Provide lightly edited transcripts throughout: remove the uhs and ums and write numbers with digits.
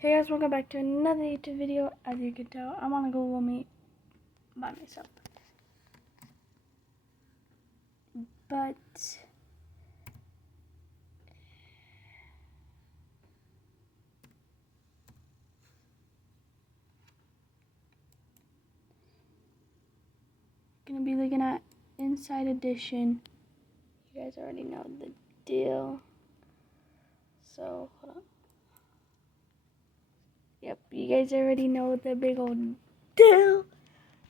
Hey guys, welcome back to another YouTube video. As you can tell, I'm on a Google Meet by myself. But gonna be looking at Inside Edition. You guys already know the deal. So hold on. Yep, you guys already know the big old deal.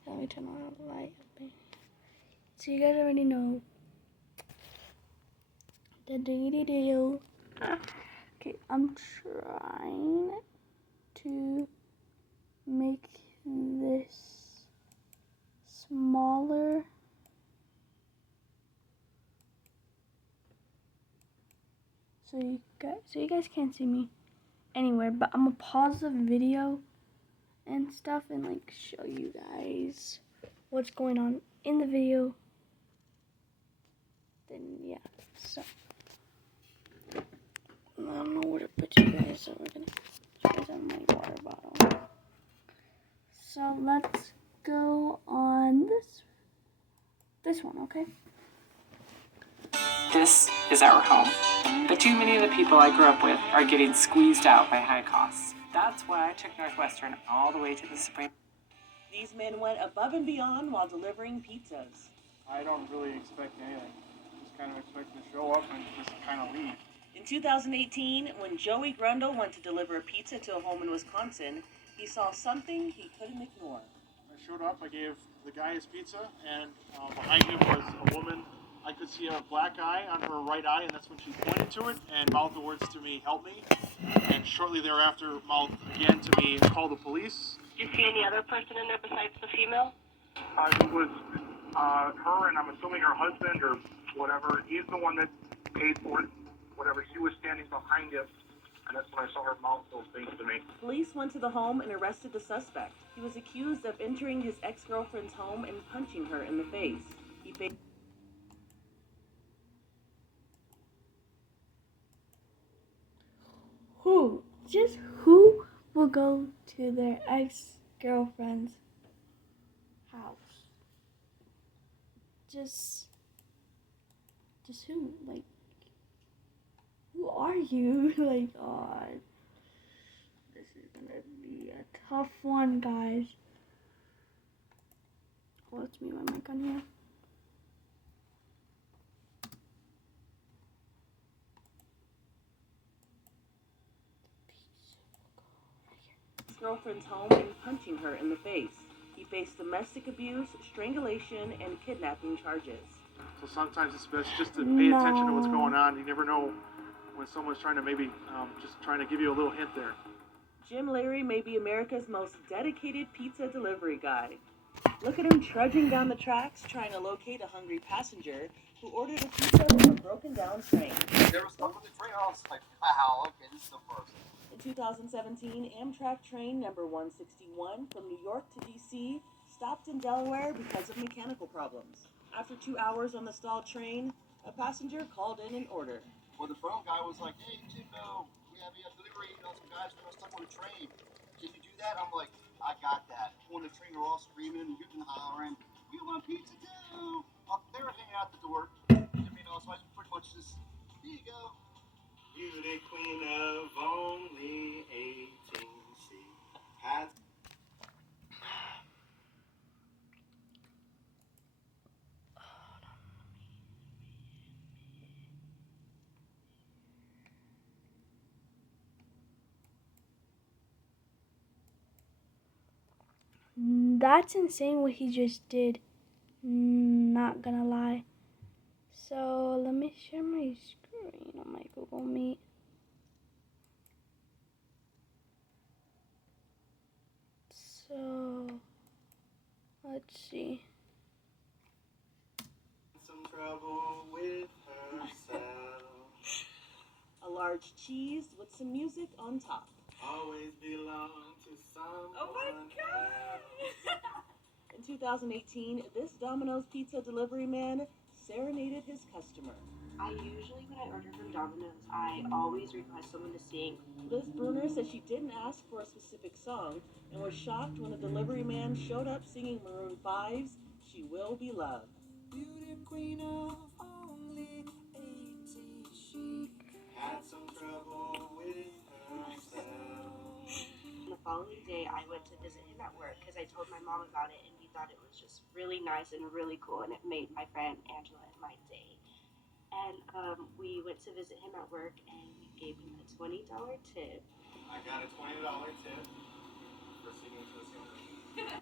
Let me turn on the light. So you guys already know the deal. Okay, I'm trying to make this smaller. So you guys can't see me anywhere, but I'm gonna pause the video and stuff and like show you guys what's going on in the video. Then yeah, so I don't know where to put you guys, so we're gonna put you guys on my water bottle. So let's go on this one, okay? This is our home. But too many of the people I grew up with are getting squeezed out by high costs. That's why I took Northwestern all the way to the Supreme. These men went above and beyond while delivering pizzas. I don't really expect anything. Just kind of expect to show up and just kind of leave. In 2018, when Joey Grundle went to deliver a pizza to a home in Wisconsin, he saw something he couldn't ignore. I showed up, I gave the guy his pizza, and behind him was a woman. I could see a black eye on her right eye, and that's when she pointed to it and mouthed the words to me, "Help me." And shortly thereafter, mouthed again to me, "Call the police." Did you see any other person in there besides the female? It was her, and I'm assuming her husband or whatever. He's the one that paid for it, whatever. She was standing behind him, and that's when I saw her mouth those things to me. Police went to the home and arrested the suspect. He was accused of entering his ex-girlfriend's home and punching her in the face. He faced Who will go to their ex-girlfriend's house? Just who? Like, who are you? Like, oh, this is gonna be a tough one, guys. Oh, let's mute my mic on here. girlfriend's home and punching her in the face. He faced domestic abuse, strangulation, and kidnapping charges. So sometimes it's best just to pay attention to what's going on. You never know when someone's trying to maybe just trying to give you a little hint there. Jim Larry may be America's most dedicated pizza delivery guy. Look at him trudging down the tracks trying to locate a hungry passenger who ordered a pizza from a broken down train. They were stuck on the train. I was like, wow, okay, this is the first. In 2017, Amtrak train number 161 from New York to D.C. stopped in Delaware because of mechanical problems. After 2 hours on the stalled train, a passenger called in an order. Well, the phone guy was like, hey, Jimbo, we have a delivery, some guys are stuck on the train. Can you do that? I'm like, I got that. On the train, they're all screaming and hooting and hollering. We want pizza too. Well, they were hanging out the door. So I pretty much just, here you go. Beauty queen of only 18C. Had That's insane what he just did. Not gonna lie. So let me share my screen on my Google Meet. So let's see. some trouble with herself. A large cheese with some music on top. Always belong to someone. Oh my God! In 2018, this Domino's pizza delivery man serenaded his customer. I usually, when I order from Domino's, I always request someone to sing. Liz Bruner says she didn't ask for a specific song and was shocked when a delivery man showed up singing Maroon 5's She Will Be Loved. Beauty queen of only 18, she had some trouble with herself. The following day, I went to visit him at work because I told my mom about it and we thought it was just really nice and really cool and it made my friend Angela and my day. And we went to visit him at work and we gave him a $20 tip. I got a $20 tip for singing to the singer.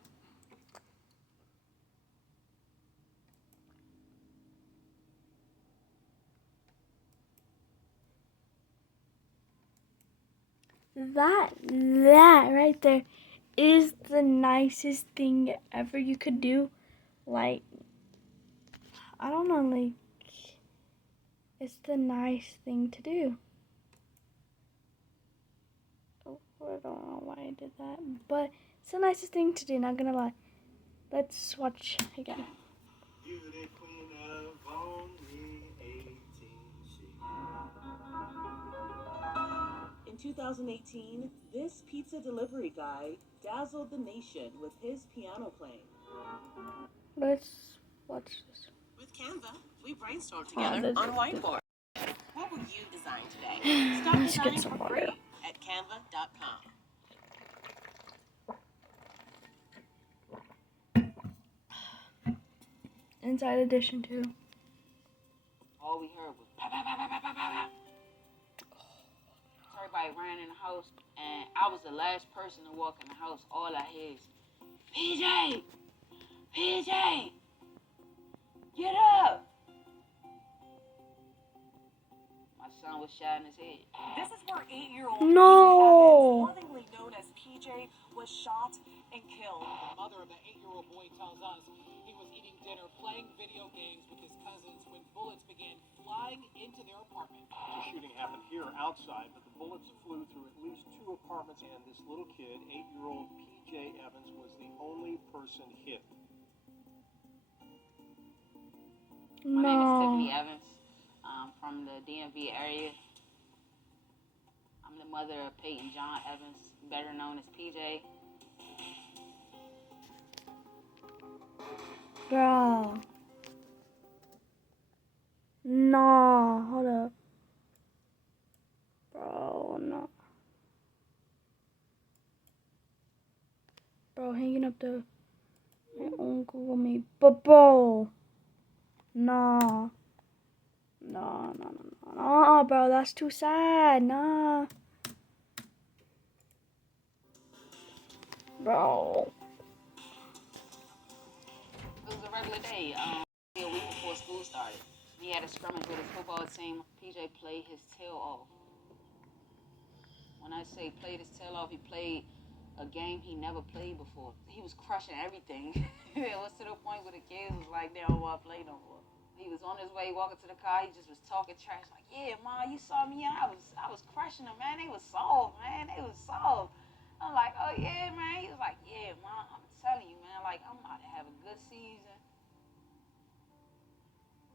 That right there is the nicest thing ever you could do. Like, I don't know, like, it's the nice thing to do. Oh, I don't know why I did that, but it's the nicest thing to do, not gonna lie. Let's watch again. Beauty queen of only 18, she. In 2018, this pizza delivery guy dazzled the nation with his piano playing. Let's watch this. With Canva, we brainstormed Oh, together this on is whiteboard. What will you design today? Start Let's get designing some for water. free at canva.com. Inside Edition 2. All we heard was pa pa pa pa pa pa pa. So everybody ran in the house, and I was the last person to walk in the house. All I hear is, PJ! PJ! Get up! My son was shouting his head. This is where 8-year-old No. Evans, lovingly known as PJ, was shot and killed. The mother of the 8-year-old boy tells us he was eating dinner, playing video games with his cousins when bullets began flying into their apartment. The shooting happened here outside, but the bullets flew through at least 2 apartments, and this little kid, 8-year-old PJ Evans, was the only person hit. My name is No. Tiffany Evans. I'm from the DMV area. I'm the mother of Peyton John Evans, better known as PJ. Bro. No. Hold up. Bro, no. Bro, hanging up the my own Google Meet. But bro. Nah. No, no, no, no. No, bro, that's too sad. Nah. Bro. It was a regular day. A week before school started. He had a scrimmage with his football team. PJ played his tail off. When I say played his tail off, he played a game he never played before. He was crushing everything. It was to the point where the kids was like, they don't want to play no more. He was on his way walking to the car. He just was talking trash like, yeah, Ma, you saw me. I was crushing them, man. They was soft, man. They was soft. I'm like, oh yeah, man. He was like, yeah, Ma, I'm telling you, man. Like, I'm about to have a good season.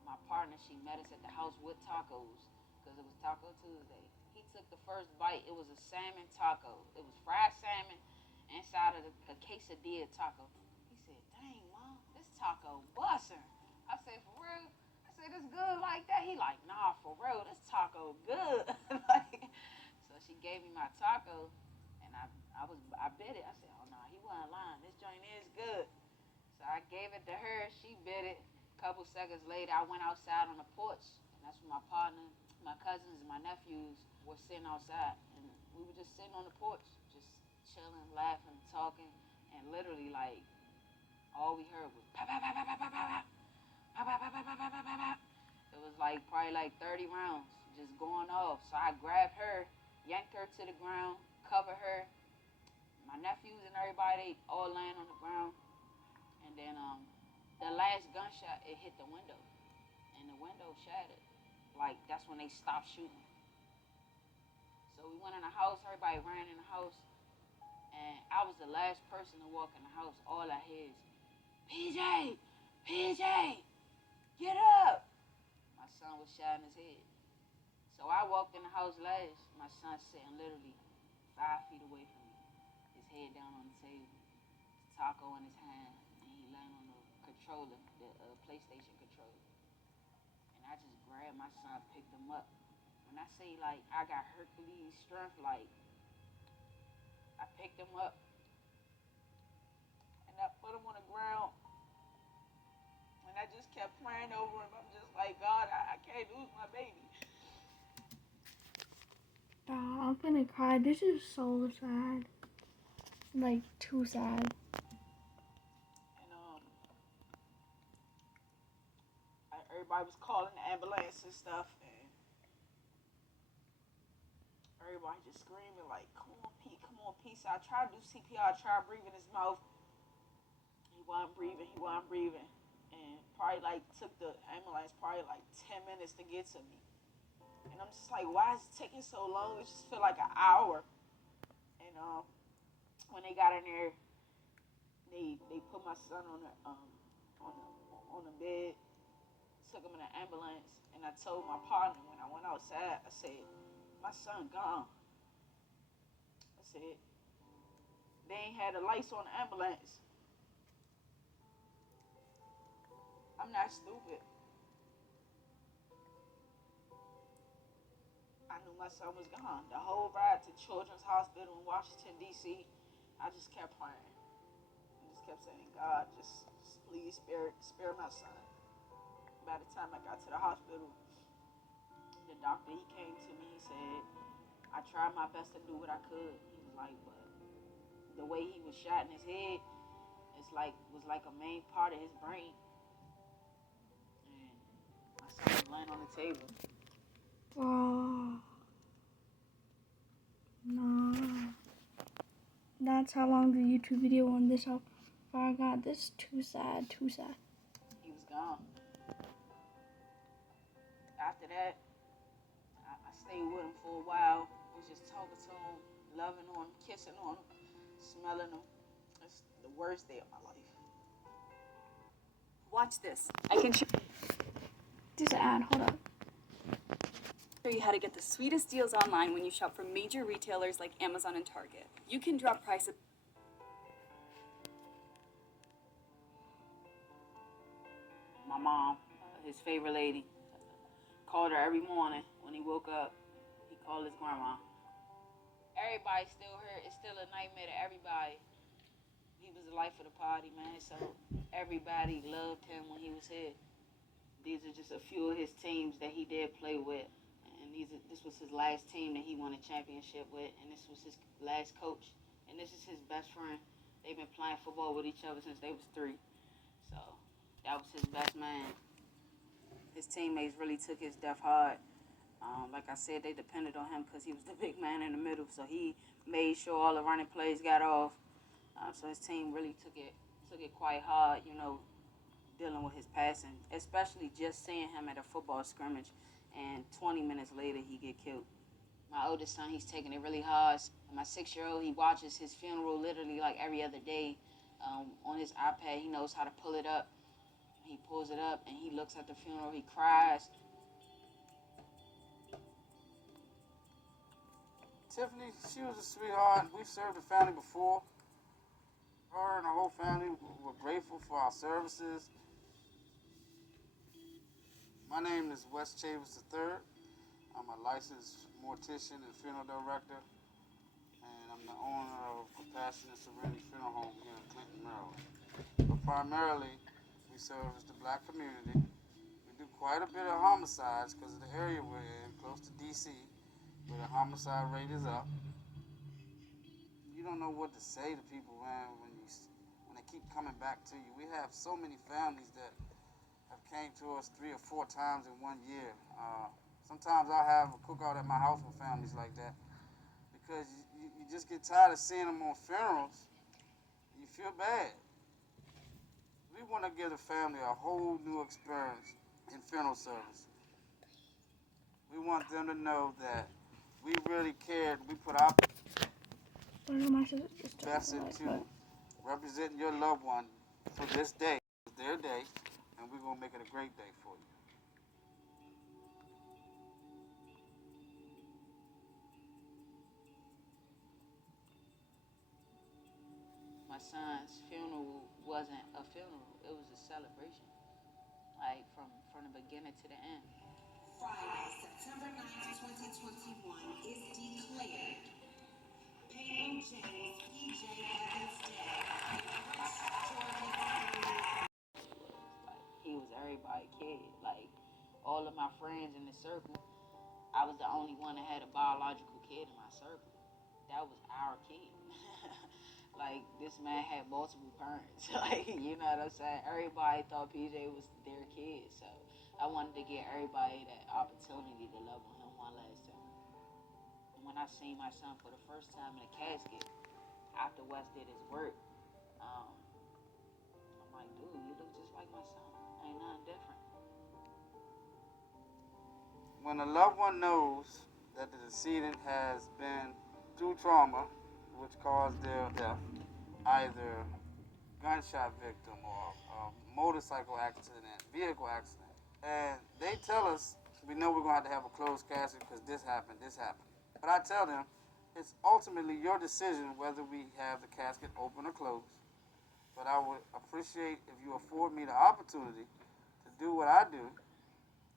My partner, she met us at the house with tacos because it was Taco Tuesday. He took the first bite. It was a salmon taco. It was fried salmon inside of a quesadilla taco. He said, dang, Mom, this taco bussin'. I said, for real? I said, it's good like that? He like, nah, for real, this taco good. Like, so she gave me my taco, and I bit it. I said, oh, no, he wasn't lying. This joint is good. So I gave it to her. She bit it. A couple seconds later, I went outside on the porch, and that's when my partner, my cousins, and my nephews were sitting outside, and we were just sitting on the porch, just chilling, laughing, talking, and literally, like, all we heard was pa pa pa pa pa pa pa pa. It was like probably like 30 rounds just going off. So I grabbed her, yanked her to the ground, covered her. My nephews and everybody, they all laying on the ground. And then the last gunshot, it hit the window. And the window shattered. Like, that's when they stopped shooting. So we went in the house, everybody ran in the house. And I was the last person to walk in the house. All I hear is, PJ! PJ! Get up! My son was shot in his head. So I walked in the house last. My son sitting literally 5 feet away from me, his head down on the table, his taco in his hand, and he laying on the controller, the PlayStation controller. And I just grabbed my son, picked him up. When I say like I got Hercules strength, like I picked him up and I put him on the ground. And I just kept praying over him. I'm just like, God, I can't lose my baby. I'm gonna cry. This is so sad. Like, too sad. And everybody was calling the ambulance and stuff, and everybody just screaming like, come on, Pete, come on, Pete. So I tried to do CPR, I tried breathing his mouth. He wasn't breathing. And probably like took the ambulance probably like 10 minutes to get to me. And I'm just like, why is it taking so long? It just felt like an hour. And when they got in there, they put my son on the bed, took him in the ambulance, and I told my partner when I went outside, I said, my son gone. I said, they ain't had the lights on the ambulance. I'm not stupid. I knew my son was gone. The whole ride to Children's Hospital in Washington, D.C., I just kept praying. I just kept saying, God, just please spare my son. By the time I got to the hospital, the doctor, he came to me, he said, I tried my best to do what I could. He was like, but the way he was shot in his head, was like a main part of his brain. And my son was laying on the table. Oh. No. That's how long the YouTube video on this. How far I got. This is too sad. He was gone. After that, I stayed with him for a while. Was just talking to him, loving on him, kissing on him, smelling him. It's the worst day of my life. Watch this. I can show This ad, hold up. you how to get the sweetest deals online when you shop from major retailers like Amazon and Target. You can drop prices. My mom, his favorite lady, called her every morning when he woke up. He called his grandma. Everybody still hurt. It's still a nightmare to everybody. He was the life of the party, man. So everybody loved him when he was here. These are just a few of his teams that he did play with. And this was his last team that he won a championship with. And this was his last coach. And this is his best friend. They've been playing football with each other since they was 3. So that was his best man. His teammates really took his death hard. Like I said, they depended on him because he was the big man in the middle. So he made sure all the running plays got off. So his team really took it quite hard, you know, dealing with his passing, especially just seeing him at a football scrimmage, and 20 minutes later he get killed. My oldest son, he's taking it really hard. My 6-year-old, he watches his funeral literally like every other day on his iPad. He knows how to pull it up. He pulls it up and he looks at the funeral. He cries. Tiffany, she was a sweetheart. We've served the family before. Her and her whole family were grateful for our services. My name is Wes Chavis III. I'm a licensed mortician and funeral director, and I'm the owner of Compassionate Serenity Funeral Home here in Clinton, Maryland. But primarily, we service the black community. We do quite a bit of homicides because of the area we're in, close to D.C., where the homicide rate is up. You don't know what to say to people, man, when they keep coming back to you. We have so many families that have came to us 3 or 4 times in 1 year. Sometimes I have a cookout at my house with families like that because you just get tired of seeing them on funerals. You feel bad. We want to give the family a whole new experience in funeral service. We want them to know that we really cared. We put our best into representing your loved one for this day, their day, and we're going to make it a great day for you. my son's funeral wasn't a funeral, it was a celebration. Like from the beginning to the end. Friday, September 9th, 2021 is declared Peyton James PJ Evans Day. He was everybody's kid. Like, all of my friends in the circle, I was the only one that had a biological kid in my circle. That was our kid. Like, this man had multiple parents. Like, you know what I'm saying? Everybody thought PJ was their kid. So I wanted to give everybody that opportunity to love on him one last time. And when I seen my son for the first time in a casket, after Wes did his work, I'm like, dude, you look just like my son. Ain't nothing different. When a loved one knows that the decedent has been through trauma, which caused their death, either gunshot victim or motorcycle accident, vehicle accident, and they tell us, we know we're going to have a closed casket because this happened. But I tell them, it's ultimately your decision whether we have the casket open or closed. But I would appreciate if you afford me the opportunity to do what I do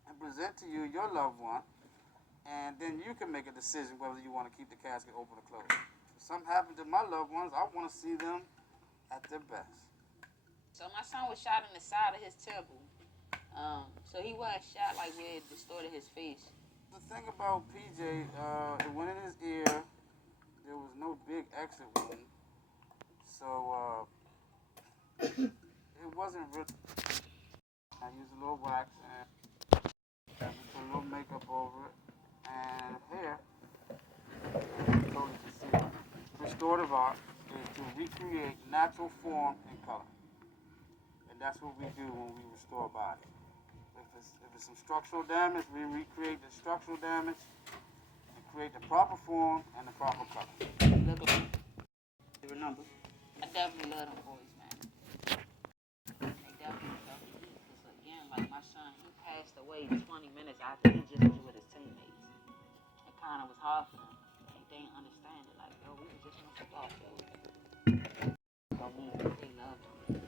and present to you your loved one, and then you can make a decision whether you want to keep the casket open or closed. If something happened to my loved ones, I want to see them at their best. So my son was shot in the side of his temple. So he wasn't shot like where it distorted his face. The thing about PJ, it went in his ear. There was no big exit wound. So it wasn't really. I used a little wax and put a little makeup over it and hair. And told it to see. Restorative art is to recreate natural form and color. And that's what we do when we restore a body. If it's some structural damage, we recreate the structural damage and create the proper form and the proper color. Look like remember, I definitely love them boys, man. They definitely love me. Because again, like my son, he passed away 20 minutes after he just was with his teammates. It kind of was hard for them. They didn't understand it. Like, yo, we was just on a football field. But me, they loved him.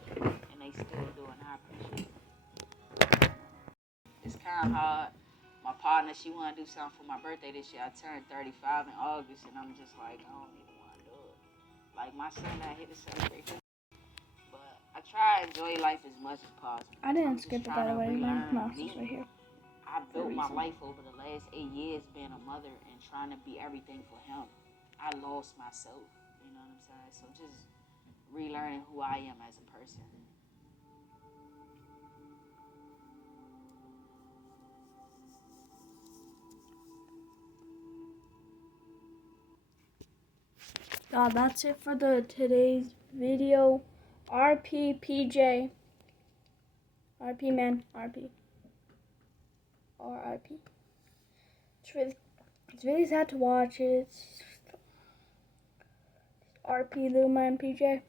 And they still do, and I appreciate it. It's kind of hard. My partner, she wanted to do something for my birthday this year. I turned 35 in August, and I'm just like, I don't even want to do it. Like, my son not here to celebrate him. But I try to enjoy life as much as possible. I didn't skip it, by the way. My mouse is right here. I built my life over the last 8 years being a mother and trying to be everything for him. I lost myself, you know what I'm saying? So just relearning who I am as a person. That's it for today's video. RP PJ. RP man. RP. RIP. It's really sad to watch. It's RP little man PJ.